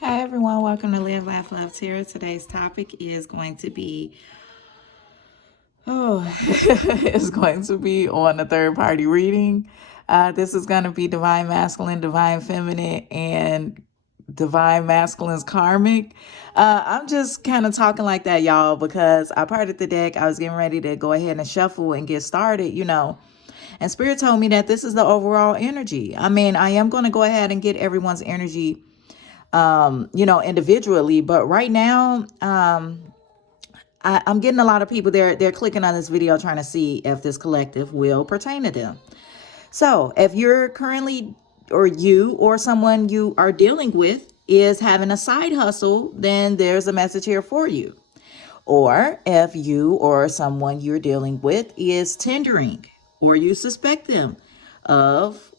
Hi everyone, welcome to Live, Laugh, Love Tarot. Today's topic is going to be, it's going to be on a third party reading. This is going to be Divine Masculine, Divine Feminine, and Divine Masculine's Karmic. I'm just kind of talking like that, y'all, because I parted the deck. I was getting ready to go ahead and shuffle and get started, and Spirit told me that this is the overall energy. I mean, I am going to go ahead and get everyone's energy individually. But right now, I'm getting a lot of people they're clicking on this video trying to see if this collective will pertain to them. So if you're currently, or you or someone you are dealing with is having a side hustle, then there's a message here for you. Or if you or someone you're dealing with is tendering, or you suspect them of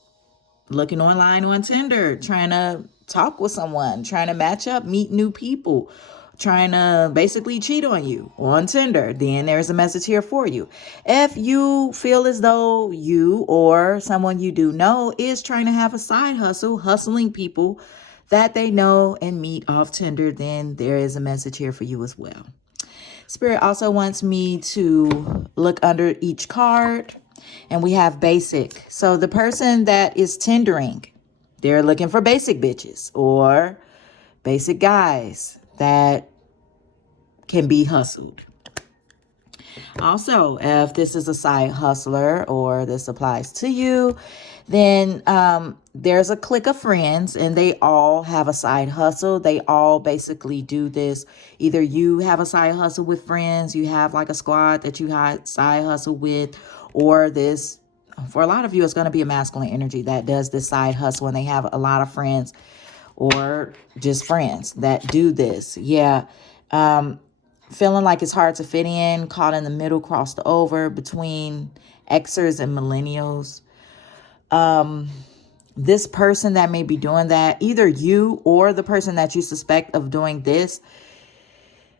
looking online on Tinder, trying to talk with someone, trying to match up, meet new people, trying to basically cheat on you on Tinder, then there's a message here for you. If you feel as though you or someone you do know is trying to have a side hustle, hustling people that they know and meet off Tinder, then there is a message here for you as well. Spirit also wants me to look under each card, and we have basic. So the person that is tendering, they're looking for basic bitches or basic guys that can be hustled. Also, if this is a side hustler or this applies to you, then there's a clique of friends and they all have a side hustle. They all basically do this. Either you have a side hustle with friends, you have like a squad that you side hustle with, or this, for a lot of you, it's going to be a masculine energy that does this side hustle and they have a lot of friends or just friends that do this. Yeah. Feeling like it's hard to fit in, caught in the middle, crossed over between Xers and millennials. This person that may be doing that, either you or the person that you suspect of doing this,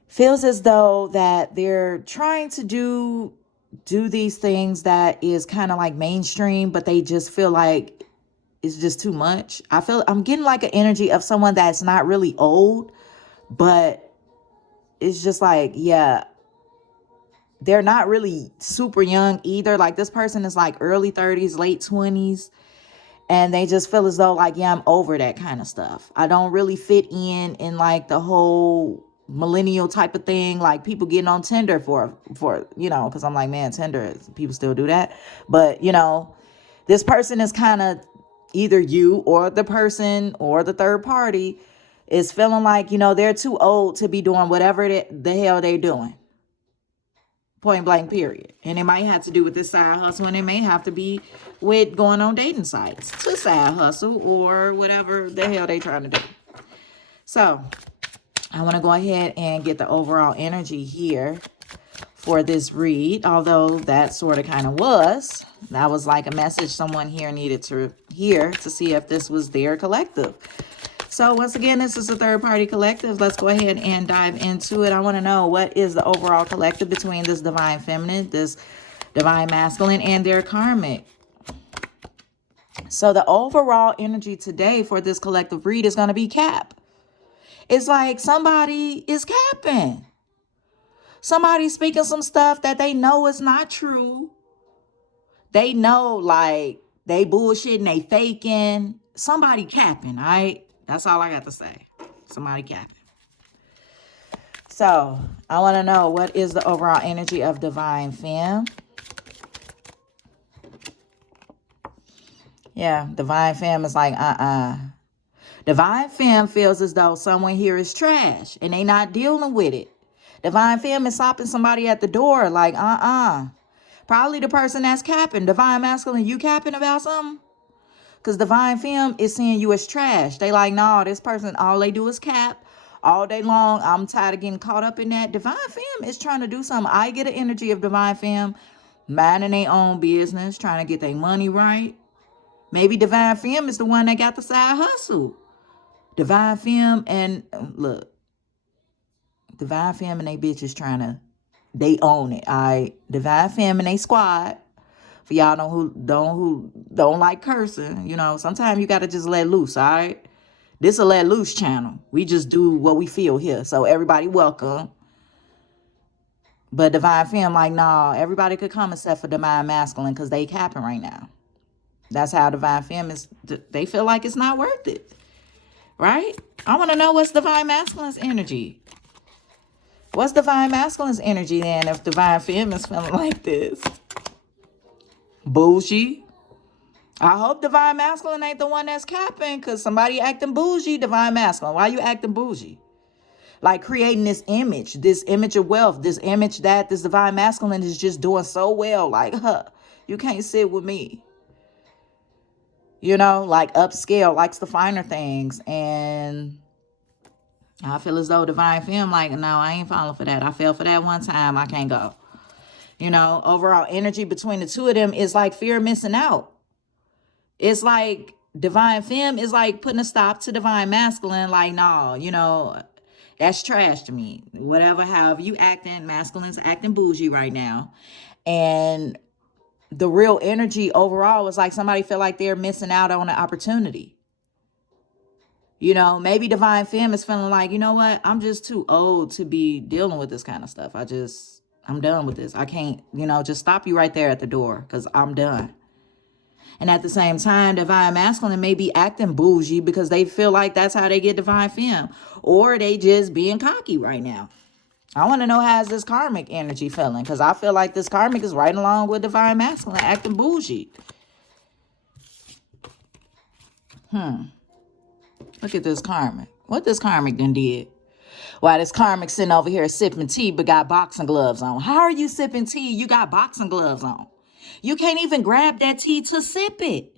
feels as though that they're trying to do these things that is kind of like mainstream, but they just feel like it's just too much. I'm getting like an energy of someone that's not really old, but it's just like, yeah, they're not really super young either. Like this person is like early 30s, late 20s. And they just feel as though like, yeah, I'm over that kind of stuff. I don't really fit in like the whole millennial type of thing. Like people getting on Tinder for because I'm like, man, Tinder, people still do that. But, this person is kind of either you or the person or the third party is feeling like, they're too old to be doing whatever the hell they're doing. Point blank, period. And it might have to do with this side hustle, and it may have to be with going on dating sites to side hustle or whatever the hell they trying to do. So I want to go ahead and get the overall energy here for this read, although that sort of kind of that was like a message someone here needed to hear to see if this was their collective. So once again, this is a third party collective. Let's go ahead and dive into it. I want to know, what is the overall collective between this divine feminine, this divine masculine, and their karmic? So the overall energy today for this collective read is going to be cap. It's like somebody is capping. Somebody's speaking some stuff that they know is not true. They know like they bullshitting, they faking. Somebody capping, all right? That's all I got to say. Somebody capping. So I want to know, what is the overall energy of divine femme? Yeah, divine femme is like, Divine femme feels as though someone here is trash and they not dealing with it. Divine femme is stopping somebody at the door like, Probably the person that's capping. Divine masculine, you capping about something? Because divine femme is seeing you as trash. They like, no, this person, all they do is cap all day long. I'm tired of getting caught up in that. Divine femme is trying to do something. I get an energy of divine femme minding their own business, trying to get their money right. Maybe divine femme is the one that got the side hustle. Divine femme and look, divine femme and they bitches they own it. All right, divine femme and they squad. For y'all who don't like cursing, sometimes you got to just let loose, all right? This a let loose channel. We just do what we feel here. So everybody welcome. But divine femme like, nah, everybody could come except for divine masculine because they capping right now. That's how divine femme is. They feel like it's not worth it. Right? I want to know what's divine masculine's energy. What's divine masculine's energy then if divine femme is feeling like this? Bougie. I hope divine masculine ain't the one that's capping, because somebody acting bougie. Divine masculine, why you acting bougie? Like creating this image of wealth, this image that this divine masculine is just doing so well. Like, you can't sit with me. You know, like upscale, likes the finer things. And I feel as though divine femme like, no, I ain't falling for that. I fell for that one time. I can't go. You know, overall energy between the two of them is like fear of missing out. It's like divine femme is like putting a stop to divine masculine. Like, no, you know, that's trash to me. Whatever, however you acting, masculine's acting bougie right now. And the real energy overall is like somebody feel like they're missing out on an opportunity. You know, maybe divine femme is feeling like, you know what? I'm just too old to be dealing with this kind of stuff. I'm done with this. I can't, you know, just stop you right there at the door because I'm done. And at the same time, divine masculine may be acting bougie because they feel like that's how they get divine femme. Or they just being cocky right now. I want to know how's this karmic energy feeling, because I feel like this karmic is right along with divine masculine acting bougie. Look at this karmic. What this karmic done did? Why this karmic sitting over here sipping tea but got boxing gloves on? How are you sipping tea? You got boxing gloves on. You can't even grab that tea to sip it.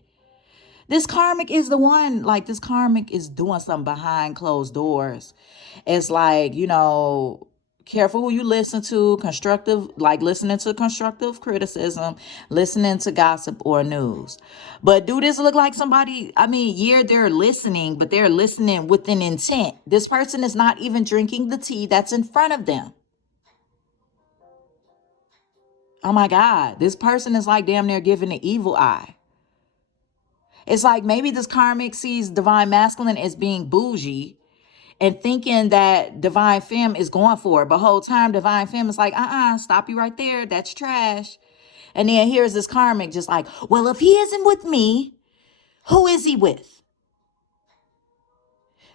This karmic is the one, like this karmic is doing something behind closed doors. It's like, you know, careful who you listen to, constructive, like listening to constructive criticism, listening to gossip or news. But do this look like somebody, I mean, yeah, they're listening, but they're listening with an intent. This person is not even drinking the tea that's in front of them. Oh my God, this person is like damn near giving the evil eye. It's like maybe this karmic sees divine masculine as being bougie and thinking that divine femme is going for it. But whole time divine femme is like, stop you right there. That's trash. And then here's this karmic just like, well, if he isn't with me, who is he with?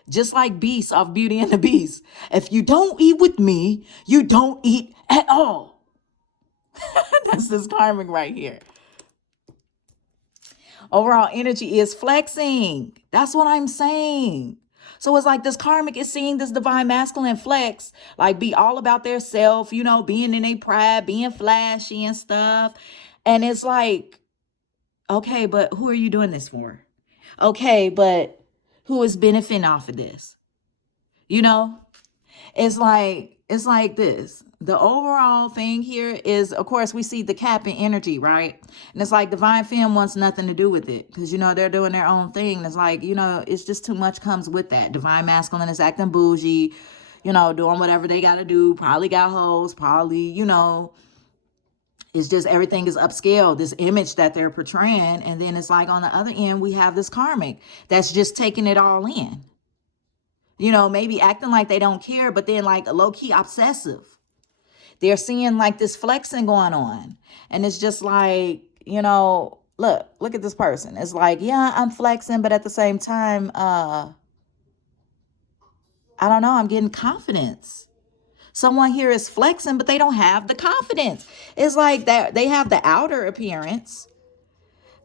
Just like Beast off Beauty and the Beast. If you don't eat with me, you don't eat at all. That's this karmic right here. Overall energy is flexing. That's what I'm saying. So it's like this karmic is seeing this divine masculine flex, like be all about their self, you know, being in their pride, being flashy and stuff. And it's like, okay, but who are you doing this for? Okay, but who is benefiting off of this? You know, it's like this. The overall thing here is, of course, we see the capping energy, right? And it's like divine femme wants nothing to do with it because, you know, they're doing their own thing. And it's like, you know, it's just too much comes with that. Divine masculine is acting bougie, you know, doing whatever they got to do. Probably got hoes, probably, you know, it's just everything is upscale, this image that they're portraying. And then it's like on the other end, we have this karmic that's just taking it all in. You know, maybe acting like they don't care, but then like low-key obsessive. They're seeing like this flexing going on. And it's just like, you know, look at this person. It's like, yeah, I'm flexing, but at the same time, I don't know, I'm getting confidence. Someone here is flexing, but they don't have the confidence. It's like that they have the outer appearance,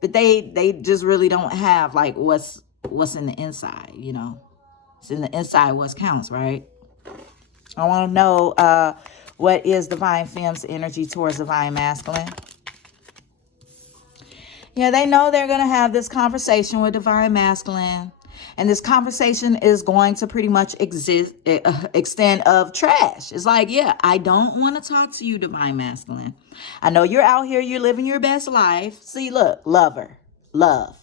but they just really don't have like what's in the inside, you know. It's in the inside what counts, right? I want to know what is divine femme's energy towards divine masculine. Yeah, they know they're going to have this conversation with divine masculine. And this conversation is going to pretty much extend of trash. It's like, yeah, I don't want to talk to you, divine masculine. I know you're out here, you're living your best life. See, look, lover, love.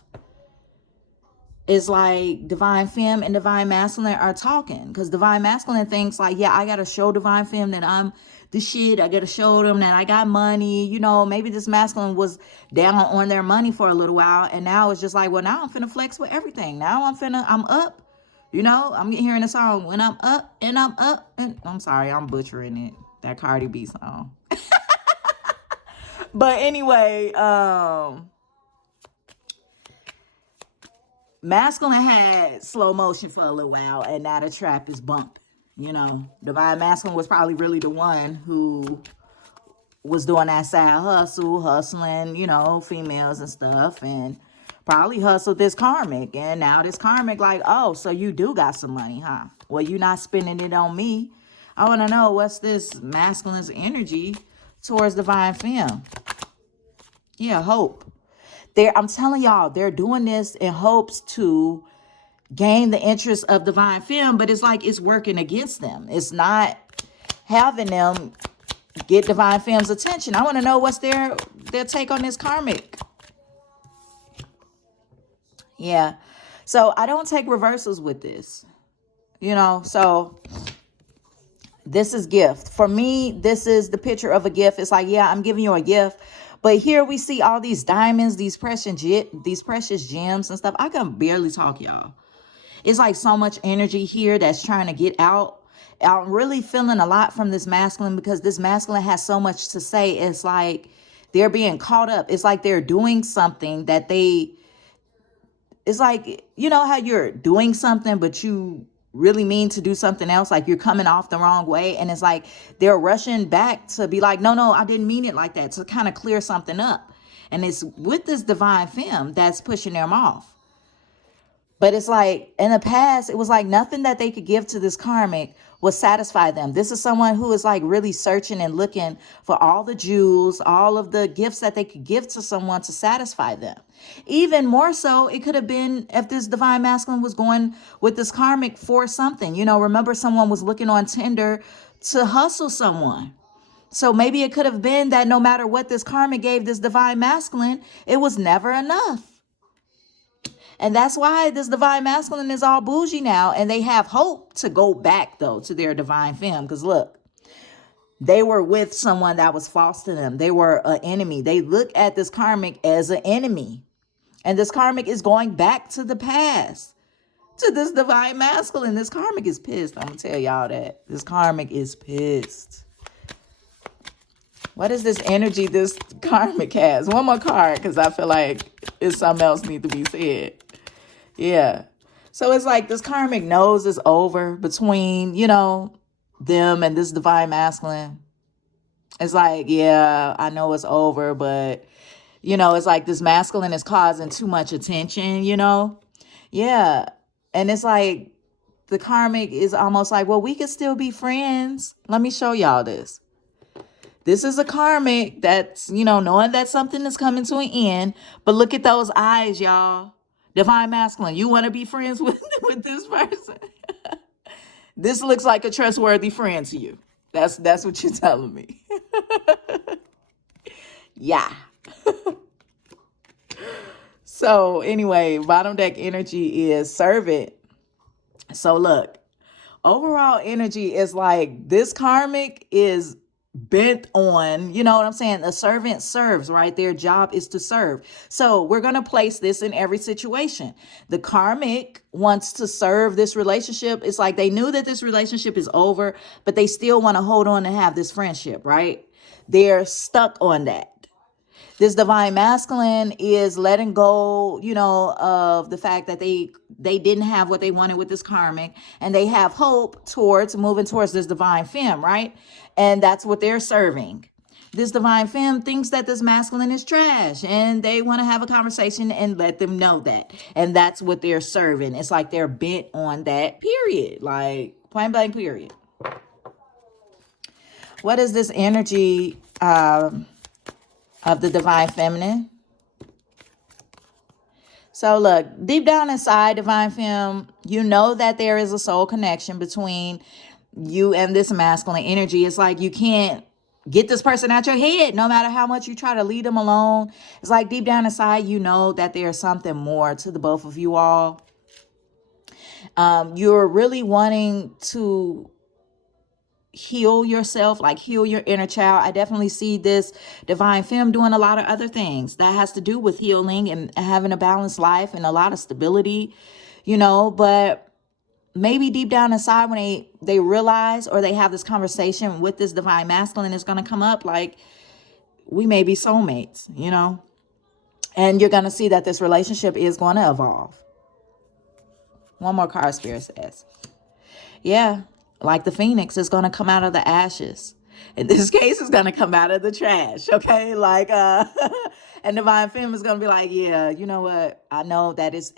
It's like divine femme and divine masculine are talking, because divine masculine thinks like, yeah, I got to show divine femme that I'm the shit. I got to show them that I got money. You know, maybe this masculine was down on their money for a little while. And now it's just like, well, now I'm finna flex with everything. Now I'm up. You know, I'm hearing a song, when I'm up and I'm up. And I'm sorry, I'm butchering it. That Cardi B song. But anyway, masculine had slow motion for a little while, and now the trap is bumping. You know, divine masculine was probably really the one who was doing that side hustle, hustling, you know, females and stuff, and probably hustled this karmic. And now this karmic like, oh, so you do got some money, huh? Well, you not spending it on me. I want to know, what's this masculine's energy towards divine femme? Yeah, hope. I'm telling y'all, they're doing this in hopes to gain the interest of divine femme, but it's like it's working against them. It's not having them get divine femme's attention. I want to know what's their take on this karmic. Yeah. So I don't take reversals with this. You know, so this is gift. For me, this is the picture of a gift. It's like, yeah, I'm giving you a gift. But here we see all these diamonds, these precious gems and stuff. I can barely talk, y'all. It's like so much energy here that's trying to get out. I'm really feeling a lot from this masculine, because this masculine has so much to say. It's like they're being caught up. It's like they're doing something that it's like, you know how you're doing something, but you really mean to do something else, like you're coming off the wrong way, and it's like they're rushing back to be like, no, I didn't mean it like that, to kind of clear something up. And it's with this divine femme that's pushing them off. But it's like in the past, it was like nothing that they could give to this karmic would satisfy them. This is someone who is like really searching and looking for all the jewels, all of the gifts that they could give to someone to satisfy them. Even more so, it could have been if this divine masculine was going with this karmic for something. You know, remember someone was looking on Tinder to hustle someone. So maybe it could have been that no matter what this karmic gave this divine masculine, it was never enough. And that's why this divine masculine is all bougie now. And they have hope to go back, though, to their divine femme. Because look, they were with someone that was false to them. They were an enemy. They look at this karmic as an enemy. And this karmic is going back to the past, to this divine masculine. This karmic is pissed. I'm going to tell y'all that. This karmic is pissed. What is this energy this karmic has? One more card, because I feel like it's something else need to be said. Yeah. So it's like this karmic knows it's over between, you know, them and this divine masculine. It's like, yeah, I know it's over, but, you know, it's like this masculine is causing too much attention, you know? Yeah. And it's like the karmic is almost like, well, we could still be friends. Let me show y'all this. This is a karmic that's, you know, knowing that something is coming to an end. But look at those eyes, y'all. Divine masculine, you want to be friends with this person? This looks like a trustworthy friend to you. That's what you're telling me. Yeah. So anyway, bottom deck energy is servant. So look, overall energy is like this karmic is bent on, you know what I'm saying? A servant serves, right? Their job is to serve. So we're going to place this in every situation. The karmic wants to serve this relationship. It's like they knew that this relationship is over, but they still want to hold on and have this friendship, right? They're stuck on that. This divine masculine is letting go, you know, of the fact that they didn't have what they wanted with this karmic, and they have hope towards moving towards this divine femme, right? And that's what they're serving. This divine femme thinks that this masculine is trash, and they want to have a conversation and let them know that. And that's what they're serving. It's like they're bent on that, period. Like, point blank, period. What is this energy of the divine feminine? So look, deep down inside, divine femme, you know that there is a soul connection between you and this masculine energy. It's like you can't get this person out your head no matter how much you try to leave them alone. It's like deep down inside, you know that there's something more to the both of you all. You're really wanting to heal yourself, like heal your inner child. I definitely see this divine femme doing a lot of other things that has to do with healing and having a balanced life and a lot of stability, you know. But maybe deep down inside when they realize or they have this conversation with this divine masculine, it's going to come up like, we may be soulmates, you know, and you're going to see that this relationship is going to evolve. One more card, Spirit says. Yeah, like the phoenix is going to come out of the ashes. In this case, it's going to come out of the trash, okay? Like, and divine femme is going to be like, yeah, you know what? I know that it's,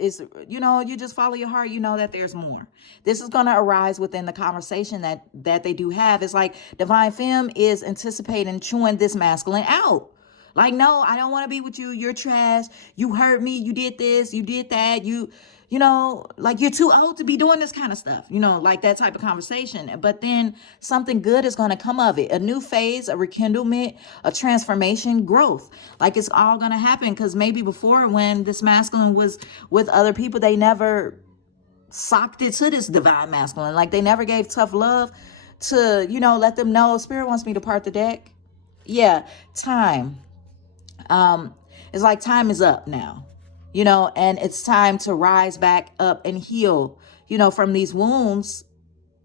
you know, you just follow your heart. You know that there's more. This is going to arise within the conversation that they do have. It's like divine femme is anticipating chewing this masculine out. Like, no, I don't want to be with you. You're trash. You hurt me. You did this. You did that. You know, like you're too old to be doing this kind of stuff, you know, like that type of conversation. But then something good is going to come of it. A new phase, a rekindlement, a transformation, growth. Like it's all going to happen because maybe before when this masculine was with other people, they never socked it to this divine masculine. Like they never gave tough love to, you know, let them know Spirit wants me to part the deck. Yeah, time. It's like time is up now. You know, and it's time to rise back up and heal, you know, from these wounds.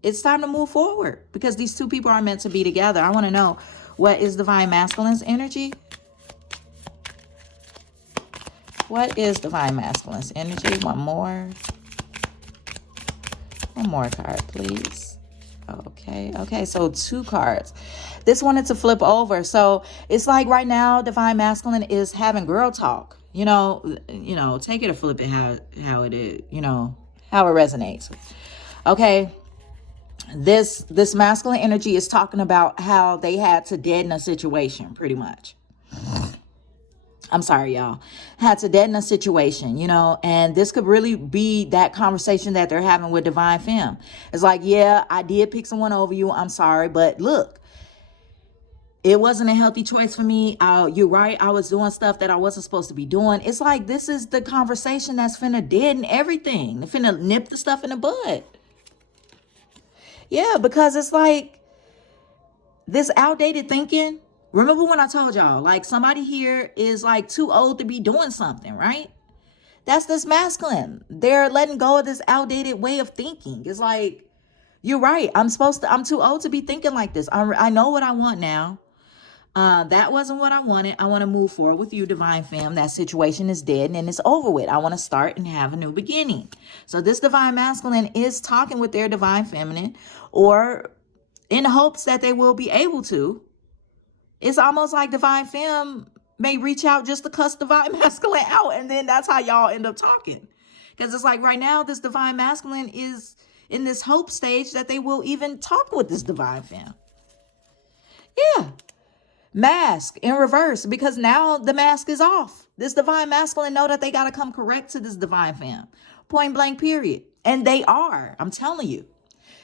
It's time to move forward because these two people are meant to be together. I want to know, what is divine masculine's energy? What is divine masculine's energy? One more card, please. Okay, so 2 cards. This wanted to flip over. So it's like right now, divine masculine is having girl talk. You know, take it or flip it how it is, you know, how it resonates. Okay. This masculine energy is talking about how they had to deaden a situation, pretty much. I'm sorry, y'all. Had to deaden a situation, you know, and this could really be that conversation that they're having with divine femme. It's like, yeah, I did pick someone over you. I'm sorry, but look, it wasn't a healthy choice for me. You're right. I was doing stuff that I wasn't supposed to be doing. It's like, this is the conversation that's finna deaden everything. Finna nip the stuff in the bud. Yeah, because it's like this outdated thinking. Remember when I told y'all, like somebody here is like too old to be doing something, right? That's this masculine. They're letting go of this outdated way of thinking. It's like, you're right. I'm too old to be thinking like this. I know what I want now. That wasn't what I wanted. I want to move forward with you, divine femme. That situation is dead and it's over with. I want to start and have a new beginning. So this divine masculine is talking with their divine feminine, or in hopes that they will be able to. It's almost like divine femme may reach out just to cuss divine masculine out, and then that's how y'all end up talking. Because it's like right now, this divine masculine is in this hope stage that they will even talk with this divine femme. Yeah. Mask in reverse, because now the mask is off. This divine masculine know that they got to come correct to this divine femme. Point blank, period. And they are. I'm telling you.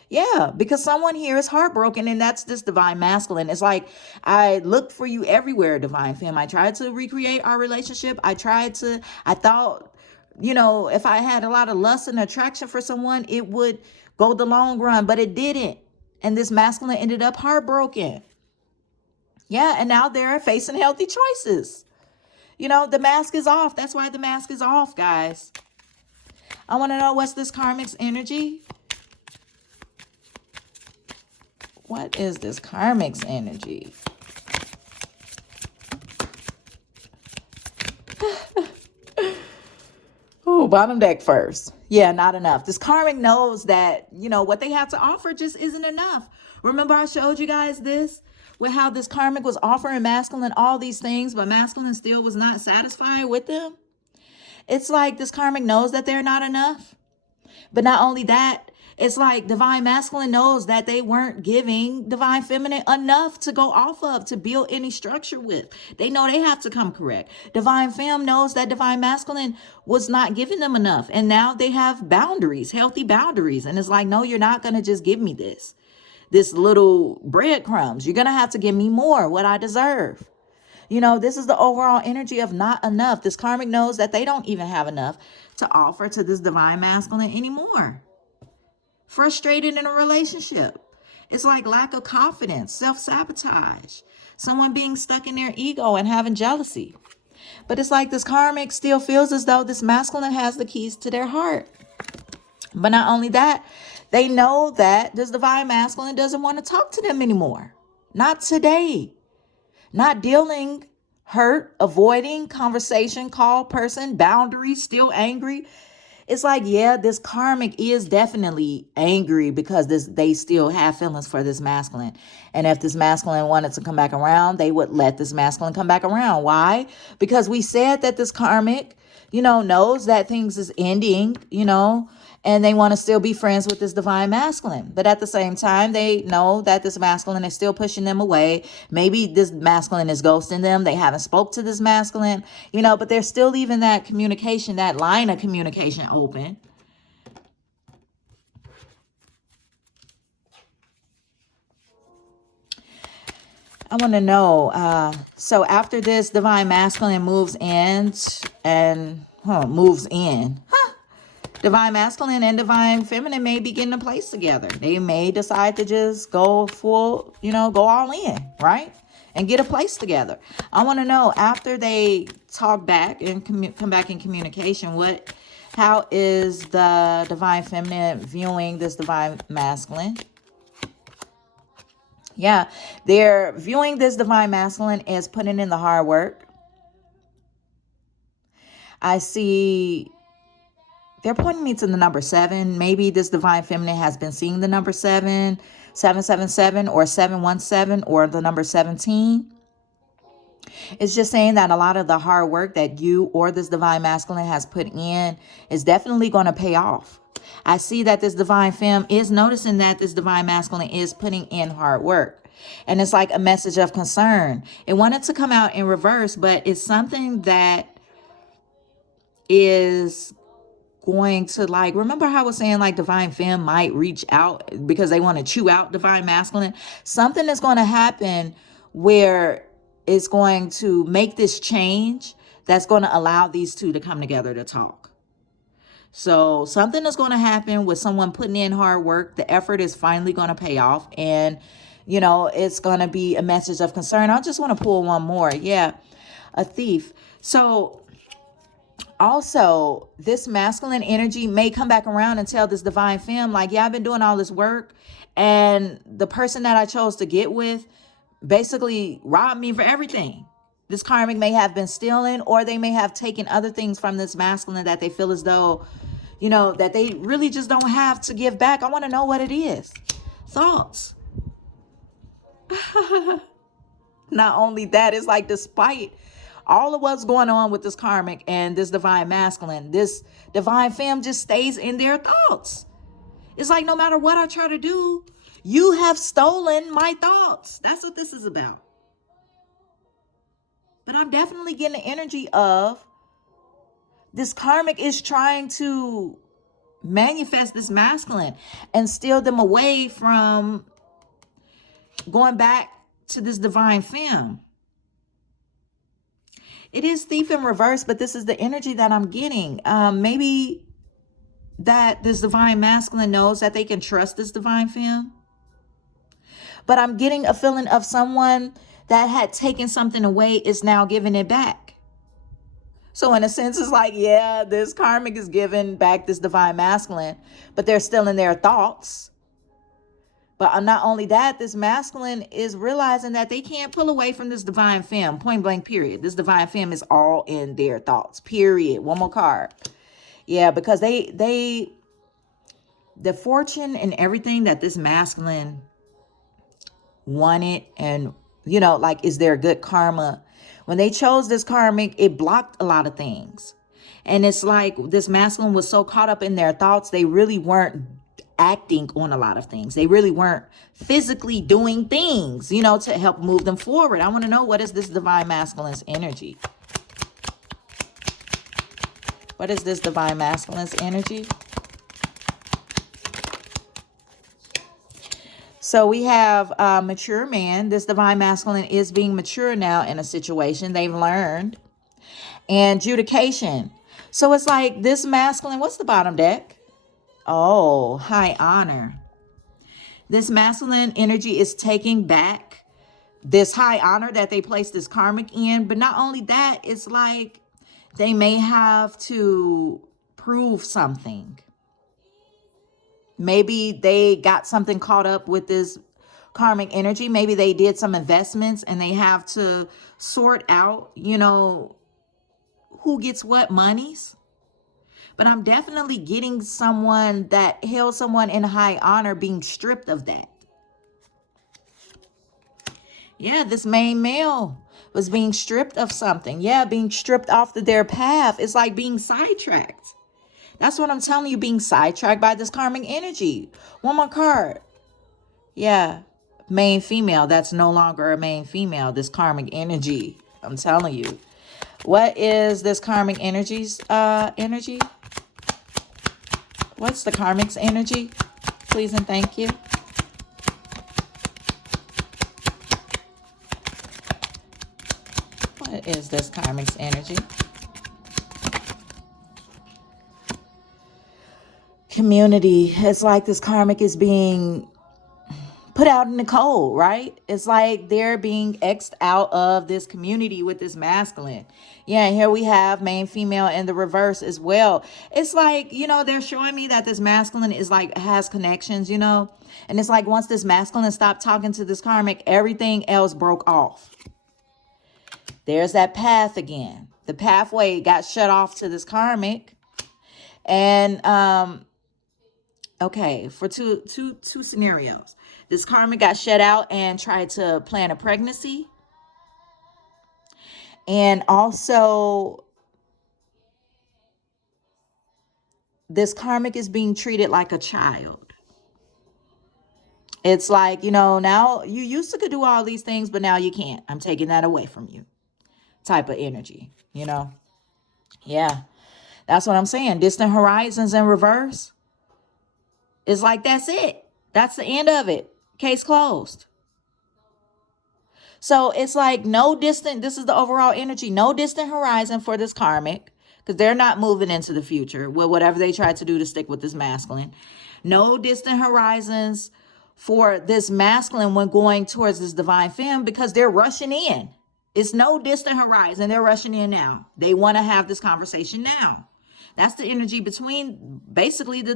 Yeah, because someone here is heartbroken, and that's this divine masculine. It's like, I looked for you everywhere, divine femme. I tried to recreate our relationship. I thought, you know, if I had a lot of lust and attraction for someone, it would go the long run, but it didn't. And this masculine ended up heartbroken. Yeah, and now they're facing healthy choices. You know, the mask is off. That's why the mask is off, guys. I want to know, what's this karmic's energy? What is this karmic's energy? Oh, bottom deck first. Yeah, not enough. This karmic knows that, you know, what they have to offer just isn't enough. Remember I showed you guys this? With how this karmic was offering masculine all these things, but masculine still was not satisfied with them. It's like this karmic knows that they're not enough. But not only that, it's like divine masculine knows that they weren't giving divine feminine enough to go off of, to build any structure with. They know they have to come correct. Divine femme knows that divine masculine was not giving them enough. And now they have boundaries, healthy boundaries. And it's like, no, you're not going to just give me this little breadcrumbs. You're going to have to give me more, what I deserve. You know, this is the overall energy of not enough. This karmic knows that they don't even have enough to offer to this divine masculine anymore. Frustrated in a relationship. It's like lack of confidence, self-sabotage, someone being stuck in their ego and having jealousy. But it's like this karmic still feels as though this masculine has the keys to their heart. But not only that, they know that this divine masculine doesn't want to talk to them anymore. Not today. Not dealing, hurt, avoiding conversation, call, person, boundaries, still angry. It's like, yeah, this karmic is definitely angry because they still have feelings for this masculine. And if this masculine wanted to come back around, they would let this masculine come back around. Why? Because we said that this karmic, knows that things is ending, and they want to still be friends with this divine masculine. But at the same time, they know that this masculine is still pushing them away. Maybe this masculine is ghosting them. They haven't spoke to this masculine, but they're still leaving that communication, that line of communication open. I want to know, so after this divine masculine moves in, divine masculine and divine feminine may be getting a place together. They may decide to just go full, go all in, right? And get a place together. I want to know, after they talk back and come back in communication, how is the divine feminine viewing this divine masculine? Yeah, they're viewing this divine masculine as putting in the hard work. I see they're pointing me to the number 7. Maybe this divine feminine has been seeing the number 7, 777, or 717, or the number 17. It's just saying that a lot of the hard work that you or this divine masculine has put in is definitely going to pay off. I see that this divine femme is noticing that this divine masculine is putting in hard work. And it's like a message of concern. It wanted to come out in reverse, but it's something that is going to, like, remember how I was saying, like, divine femme might reach out because they want to chew out divine masculine. Something is going to happen where it's going to make this change that's going to allow these two to come together to talk. So something is going to happen with someone putting in hard work. The effort is finally going to pay off, and it's going to be a message of concern. I just want to pull one more. Yeah, a thief. So also, this masculine energy may come back around and tell this divine femme, like, yeah, I've been doing all this work, and the person that I chose to get with basically robbed me for everything. This karmic may have been stealing, or they may have taken other things from this masculine that they feel as though, that they really just don't have to give back. I want to know what it is. Thoughts. Not only that, it's like, despite all of what's going on with this karmic and this divine masculine, this divine femme just stays in their thoughts. It's like, no matter what I try to do, you have stolen my thoughts. That's what this is about. But I'm definitely getting the energy of this karmic is trying to manifest this masculine and steal them away from going back to this divine femme. It is thief in reverse, but this is the energy that I'm getting. Maybe that this divine masculine knows that they can trust this divine femme. But I'm getting a feeling of someone that had taken something away is now giving it back. So in a sense, it's like, yeah, this karmic is giving back this divine masculine, but they're still in their thoughts. But not only that, this masculine is realizing that they can't pull away from this divine femme, point blank, period. This divine femme is all in their thoughts, period. One more card. Yeah, because the fortune and everything that this masculine wanted, and, like, is there good karma? When they chose this karmic, it blocked a lot of things. And it's like this masculine was so caught up in their thoughts, they really weren't acting on a lot of things. They really weren't physically doing things, to help move them forward. I want to know, what is this divine masculine's energy? What is this divine masculine's energy? So we have a mature man. This divine masculine is being mature now in a situation. They've learned. And adjudication. So it's like this masculine, what's the bottom deck? Oh, high honor. This masculine energy is taking back this high honor that they placed this karmic in. But not only that, it's like they may have to prove something. Maybe they got something caught up with this karmic energy. Maybe they did some investments and they have to sort out, you know, who gets what monies. But I'm definitely getting someone that held someone in high honor being stripped of that. Yeah, this main male was being stripped of something. Yeah, being stripped off of their path. It's like being sidetracked. That's what I'm telling you, being sidetracked by this karmic energy. One more card. Yeah, main female. That's no longer a main female. This karmic energy. I'm telling you. What is this karmic energy's energy? What's the karmic's energy? Please and thank you. What is this karmic's energy? Community. It's like this karmic is being put out in the cold, right? It's like they're being X'd out of this community with this masculine. Yeah, and here we have main female in the reverse as well. It's like, you know, they're showing me that this masculine is like, has connections, you know? And it's like once this masculine stopped talking to this karmic, everything else broke off. There's that path again. The pathway got shut off to this karmic. And, okay, for two scenarios. This karmic got shut out and tried to plan a pregnancy. And also, this karmic is being treated like a child. It's like, you know, now you used to could do all these things, but now you can't. I'm taking that away from you. Type of energy, you know? Yeah, that's what I'm saying. Distant horizons in reverse. It's like, that's it. That's the end of it. Case closed. So it's like no distant, this is the overall energy, no distant horizon for this karmic, because they're not moving into the future with whatever they try to do to stick with this masculine. No distant horizons for this masculine when going towards this divine femme, because they're rushing in. It's no distant horizon. They're rushing in now. They want to have this conversation now. That's the energy between basically the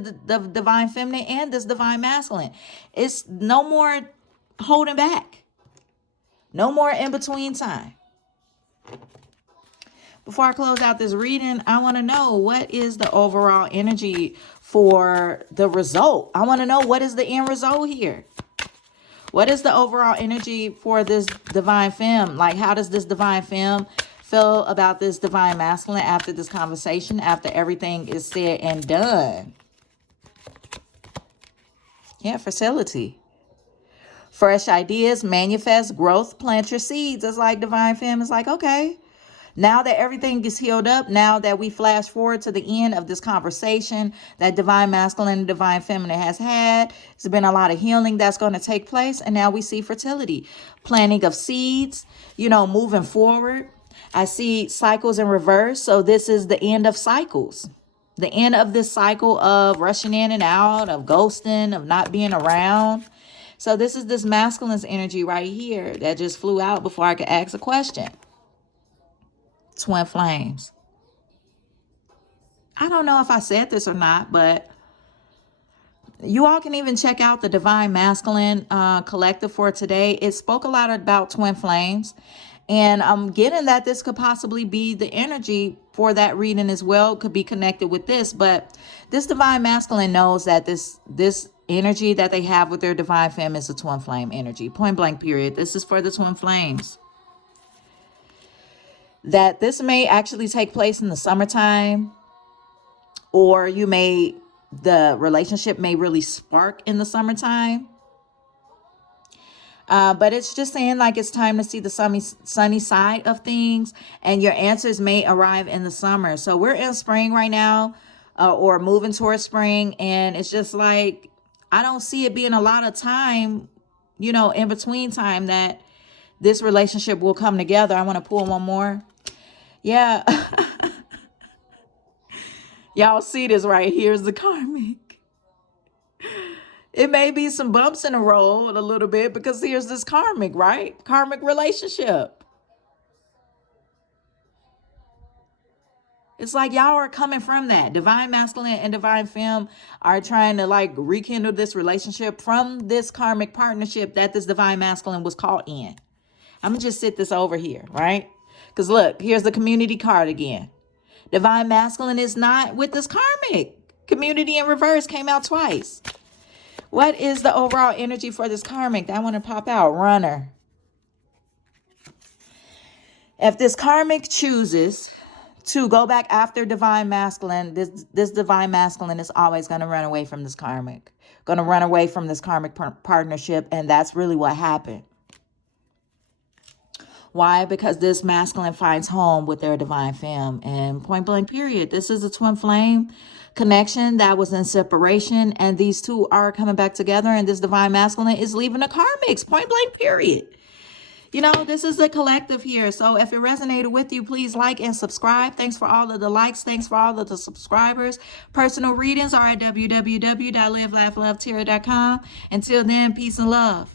divine feminine and this divine masculine. It's no more holding back. No more in between time. Before I close out this reading, I want to know what is the overall energy for the result. I want to know what is the end result here. What is the overall energy for this divine femme? Like, how does this divine femme feel about this divine masculine after this conversation, after everything is said and done? Yeah, fertility. Fresh ideas, manifest, growth, plant your seeds. It's like divine femme is like, okay, now that everything is healed up, now that we flash forward to the end of this conversation that divine masculine and divine feminine has had, there's been a lot of healing that's going to take place. And now we see fertility, planting of seeds, you know, moving forward. I see cycles in reverse. So this is the end of cycles. The end of this cycle of rushing in and out, of ghosting, of not being around. So this is this masculine's energy right here that just flew out before I could ask a question. Twin flames. I don't know if I said this or not, but you all can even check out the Divine Masculine collective for today. It spoke a lot about twin flames. And I'm getting that this could possibly be the energy for that reading as well. It could be connected with this. But this Divine Masculine knows that this energy that they have with their divine femme is a twin flame energy. Point blank period. This is for the twin flames. That this may actually take place in the summertime, or the relationship may really spark in the summertime. But it's just saying like it's time to see the sunny side of things, and your answers may arrive in the summer. So we're in spring right now, or moving towards spring. And it's just like, I don't see it being a lot of time, you know, in between time that this relationship will come together. I want to pull one more. Yeah. Y'all see this right here's the karmic. It may be some bumps in the road a little bit because here's this karmic, right? Karmic relationship. It's like y'all are coming from that. Divine masculine and divine femme are trying to like rekindle this relationship from this karmic partnership that this divine masculine was caught in. I'm going to just sit this over here, right? Because look, here's the community card again. Divine masculine is not with this karmic. Community in reverse came out twice. What is the overall energy for this karmic? That want to pop out. Runner. If this karmic chooses to go back after divine masculine, this divine masculine is always going to run away from this karmic. Going to run away from this karmic partnership. And that's really what happened. Why? Because this masculine finds home with their divine femme. And point blank period. This is a twin flame connection that was in separation. And these two are coming back together. And this divine masculine is leaving the karmics. Point blank period. You know, this is the collective here. So if it resonated with you, please like and subscribe. Thanks for all of the likes. Thanks for all of the subscribers. Personal readings are at www.livelaughlovtarot.com. Until then, peace and love.